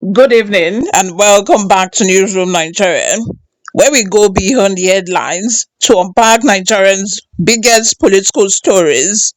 Good evening and welcome back to Newsroom Nigerian, where we go beyond the headlines to unpack Nigerians' biggest political stories.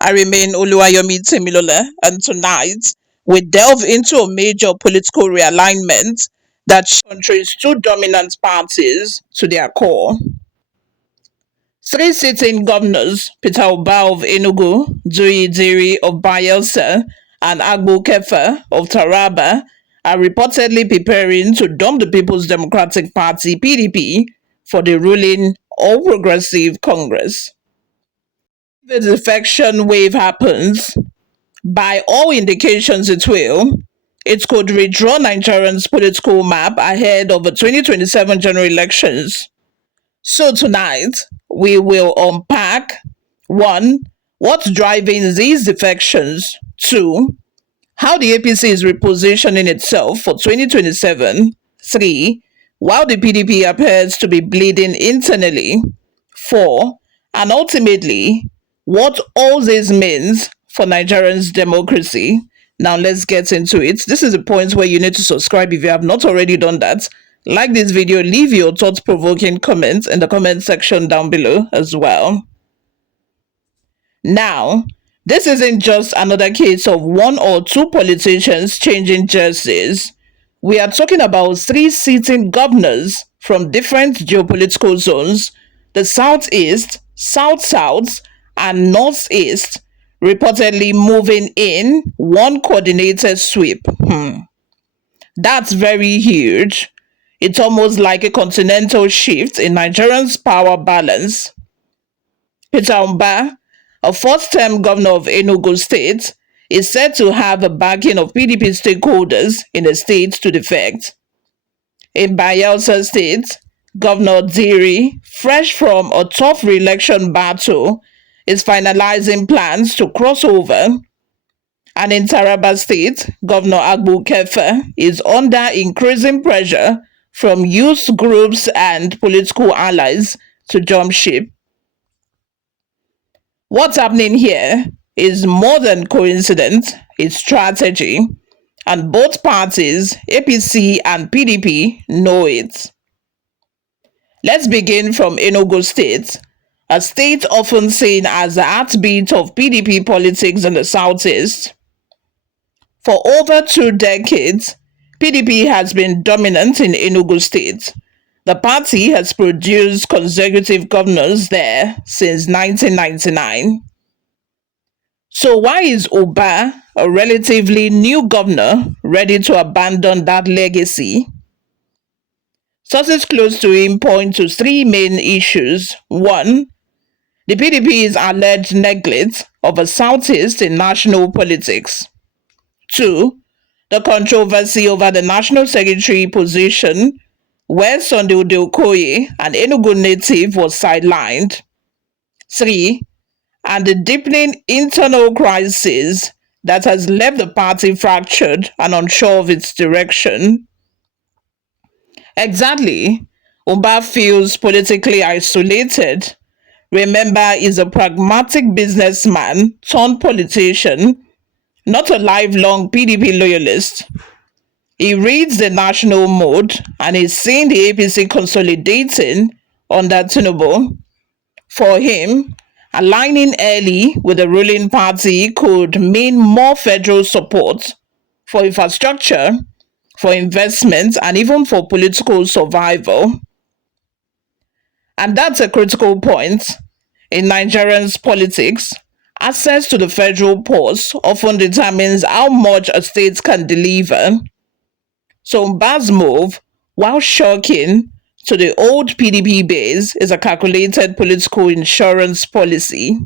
I remain Oluwayomi Temilole, and tonight we delve into a major political realignment that country's two dominant parties to their core. Three sitting governors, Peter Mbah of Enugu, Douye Diri of Bayelsa, and Agbu Kefas of Taraba, are reportedly preparing to dump the People's Democratic Party (PDP) for the ruling All Progressive Congress. If the defection wave happens, by all indications it will, it could redraw Nigerians' political map ahead of the 2027 general elections. So tonight, we will unpack one, what's driving these defections, two, how the APC is repositioning itself for 2027, three, while the PDP appears to be bleeding internally, four, and ultimately, what all this means for Nigerians' democracy. Now let's get into it. This is the point where you need to subscribe if you have not already done that. Like this video, leave your thought-provoking comments in the comment section down below as well. Now, this isn't just another case of one or two politicians changing jerseys. We are talking about three sitting governors from different geopolitical zones, the Southeast, South-South, and Northeast, reportedly moving in one coordinated sweep. That's very huge. It's almost like a continental shift in Nigerians' power balance. Peter Mbah, a first-term governor of Enugu State, is said to have the backing of PDP stakeholders in the state to defect. In Bayelsa State, Governor Diri, fresh from a tough re-election battle, is finalizing plans to cross over. And in Taraba State, Governor Agbu Kefas is under increasing pressure from youth groups and political allies to jump ship. What's happening here is more than coincidence, it's strategy, and both parties, APC and PDP, know it. Let's begin from Enugu State, a state often seen as the heartbeat of PDP politics in the southeast. For over 2 decades, PDP has been dominant in Enugu State. The party has produced consecutive governors there since 1999. So why is Mbah, a relatively new governor, ready to abandon that legacy? Sources close to him point to three main issues. One, the PDP's alleged neglect of the Southeast in national politics. Two, the controversy over the national secretary position, where Sunday Okoye, an Enugu native, was sidelined. Three, and the deepening internal crisis that has left the party fractured and unsure of its direction. Exactly. Mbah feels politically isolated. Remember, he's a pragmatic businessman turned politician, not a lifelong PDP loyalist. He reads the national mood and is seeing the APC consolidating under Tinubu. For him, aligning early with the ruling party could mean more federal support for infrastructure, for investment, and even for political survival. And that's a critical point. In Nigerian politics, access to the federal purse often determines how much a state can deliver. So Mbah's move, while shocking to the old PDP base, is a calculated political insurance policy.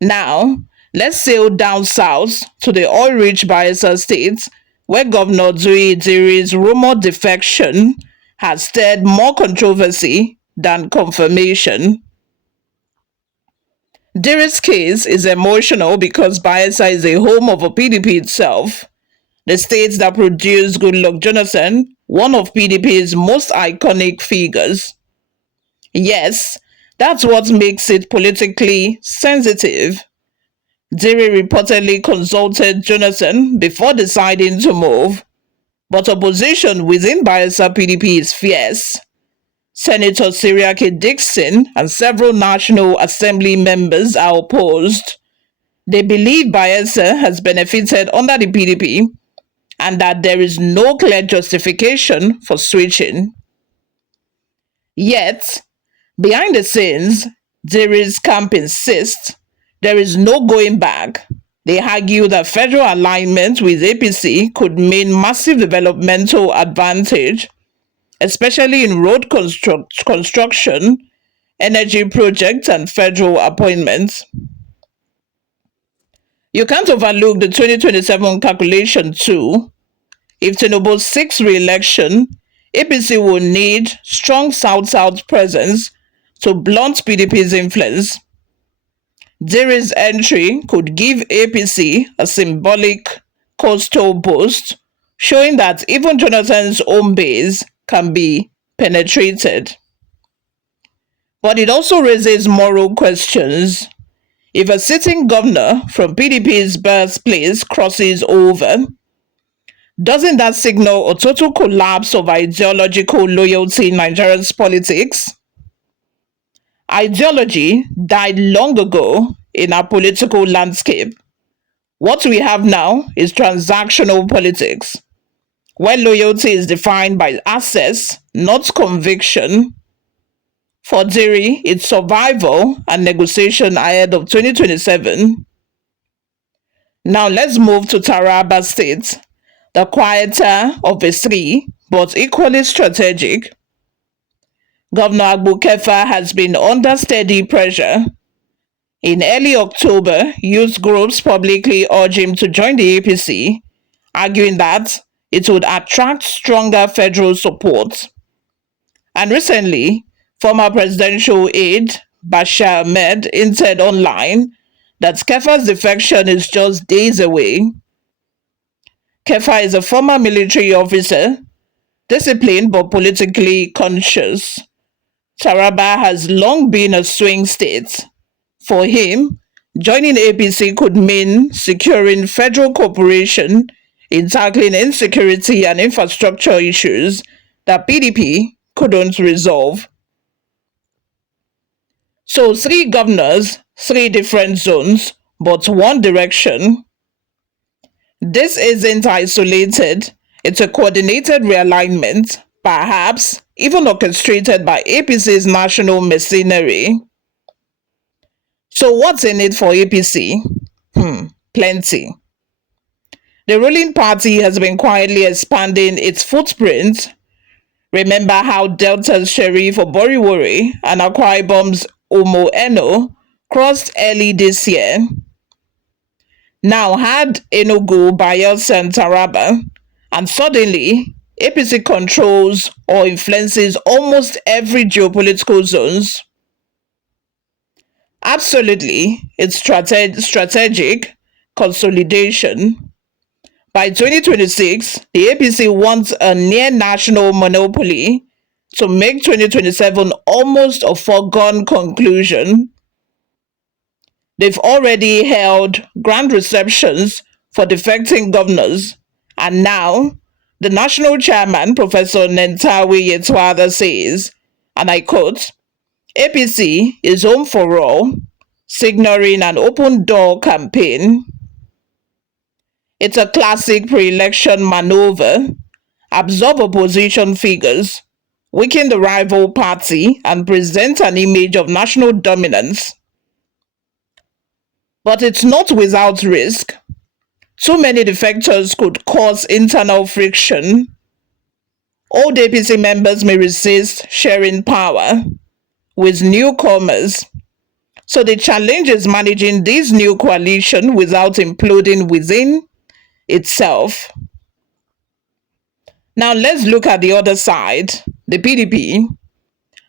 Now, let's sail down south to the oil-rich Bayelsa State, where Governor Douye Diri's rumored defection has stirred more controversy than confirmation. Diri's case is emotional because Bayelsa is a home of a PDP itself. The state that produced Goodluck Jonathan, one of PDP's most iconic figures. Yes, that's what makes it politically sensitive. Diri reportedly consulted Jonathan before deciding to move, but opposition within Bayelsa PDP is fierce. Senator Siriake Dixon and several National Assembly members are opposed. They believe Bayelsa has benefited under the PDP and that there is no clear justification for switching. Yet, behind the scenes, Diri's camp insists there is no going back. They argue that federal alignment with APC could mean massive developmental advantage, especially in road construction, energy projects, and federal appointments. You can't overlook the 2027 calculation too. If Tinubu seeks re-election, APC will need strong South-South presence to blunt PDP's influence. Diri's entry could give APC a symbolic coastal boost, showing that even Jonathan's home base can be penetrated. But it also raises moral questions. If a sitting governor from PDP's birthplace crosses over, doesn't that signal a total collapse of ideological loyalty in Nigeria's politics? Ideology died long ago in our political landscape. What we have now is transactional politics, where loyalty is defined by access, not conviction. For Diri, it's survival and negotiation ahead of 2027. Now let's move to Taraba State, the quieter of the three, but equally strategic. Governor Agbu Kefas has been under steady pressure. In early October, youth groups publicly urged him to join the APC, arguing that it would attract stronger federal support. And recently, former presidential aide Bashir Ahmed hinted online that Kefas' defection is just days away. Kefas is a former military officer, disciplined but politically conscious. Taraba has long been a swing state. For him, joining APC could mean securing federal cooperation in tackling insecurity and infrastructure issues that PDP couldn't resolve. So 3 governors, 3 different zones, but one direction. This isn't isolated, it's a coordinated realignment, perhaps even orchestrated by APC's national machinery. So what's in it for APC? Plenty. The ruling party has been quietly expanding its footprint. Remember how Delta's Sheriff Oboriwori and Akwa Ibom's Omo Eno crossed early this year. Now had Enugu, Bayelsa, and Taraba, and suddenly APC controls or influences almost every geopolitical zones. Absolutely, it's strategic consolidation. By 2026, the APC wants a near-national monopoly to make 2027 almost a foregone conclusion. They've already held grand receptions for defecting governors, and now the national chairman, Professor Nentawe Yetwada, says, and I quote, APC is home for all, signaling an open door campaign. It's a classic pre-election maneuver. Absorb opposition figures, weaken the rival party, and present an image of national dominance. But it's not without risk. Too many defectors could cause internal friction. Old APC members may resist sharing power with newcomers. So the challenge is managing this new coalition without imploding within itself. Now let's look at the other side. The PDP,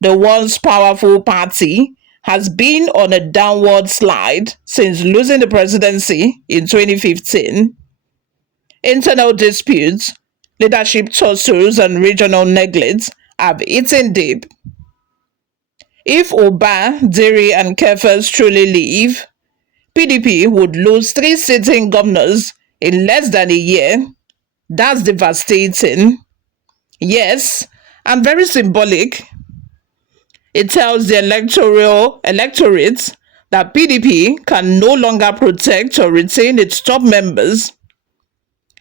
the once powerful party, has been on a downward slide since losing the presidency in 2015. Internal disputes, leadership tussles, and regional neglect have eaten deep. If Mbah, Diri, and Kefas truly leave, PDP would lose 3 sitting governors in less than a year. That's devastating. Yes, and very symbolic. It tells the electorate that PDP can no longer protect or retain its top members.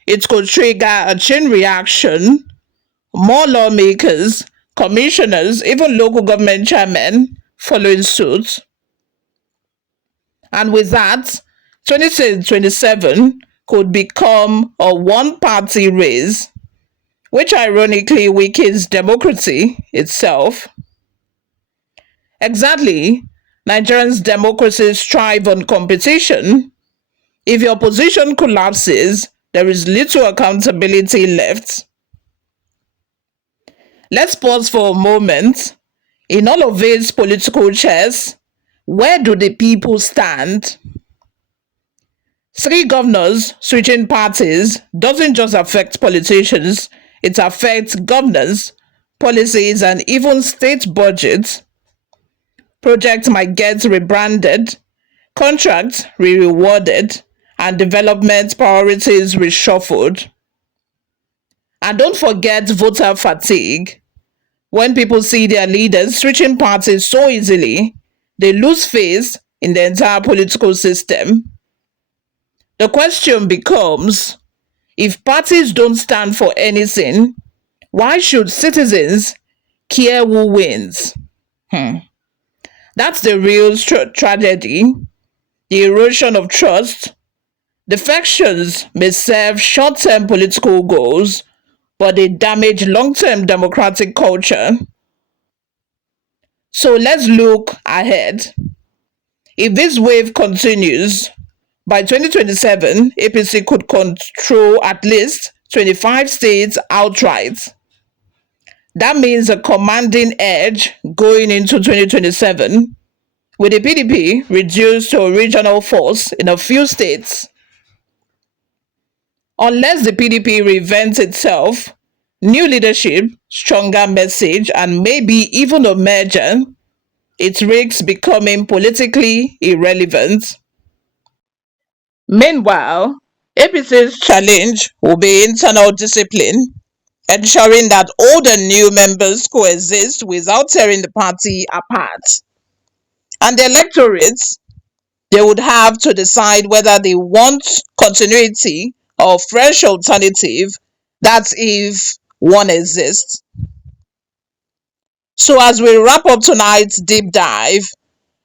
It could trigger a chain reaction. More lawmakers, commissioners, even local government chairmen following suit. And with that, 2027 could become a one-party race, which ironically weakens democracy itself. Exactly, Nigerians' democracies thrive on competition. If your opposition collapses, there is little accountability left. Let's pause for a moment. In all of this political chess, where do the people stand? 3 governors switching parties doesn't just affect politicians, it affects governance, policies, and even state budgets. Projects might get rebranded, contracts re-rewarded, and development priorities reshuffled. And don't forget voter fatigue. When people see their leaders switching parties so easily, they lose faith in the entire political system. The question becomes, if parties don't stand for anything, why should citizens care who wins? That's the real tragedy, the erosion of trust. Defections may serve short-term political goals, but they damage long-term democratic culture. So let's look ahead. If this wave continues, by 2027, APC could control at least 25 states outright. That means a commanding edge going into 2027, with the PDP reduced to a regional force in a few states. Unless the PDP reinvents itself, new leadership, stronger message, and maybe even a merger, it risks becoming politically irrelevant. Meanwhile, APC's challenge will be internal discipline, ensuring that old and new members coexist without tearing the party apart. And the electorates, they would have to decide whether they want continuity or fresh alternative, that's if one exists. So as we wrap up tonight's deep dive,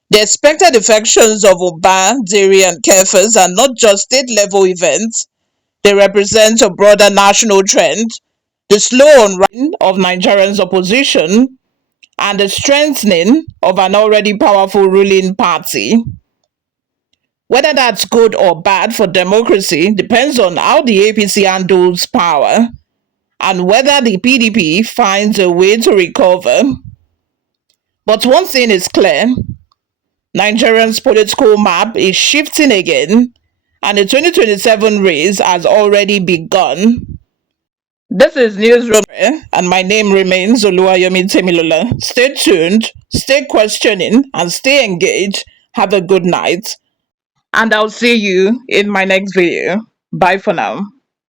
the expected defections of Mbah, Diri and Kefas are not just state-level events, they represent a broader national trend, the slow unraveling of Nigerians' opposition, and the strengthening of an already powerful ruling party. Whether that's good or bad for democracy depends on how the APC handles power and whether the PDP finds a way to recover. But one thing is clear, Nigerians' political map is shifting again, and the 2027 race has already begun. This is Newsroom, and my name remains Oluwayomi Temilola. Stay tuned, stay questioning, and stay engaged. Have a good night, and I'll see you in my next video. Bye for now.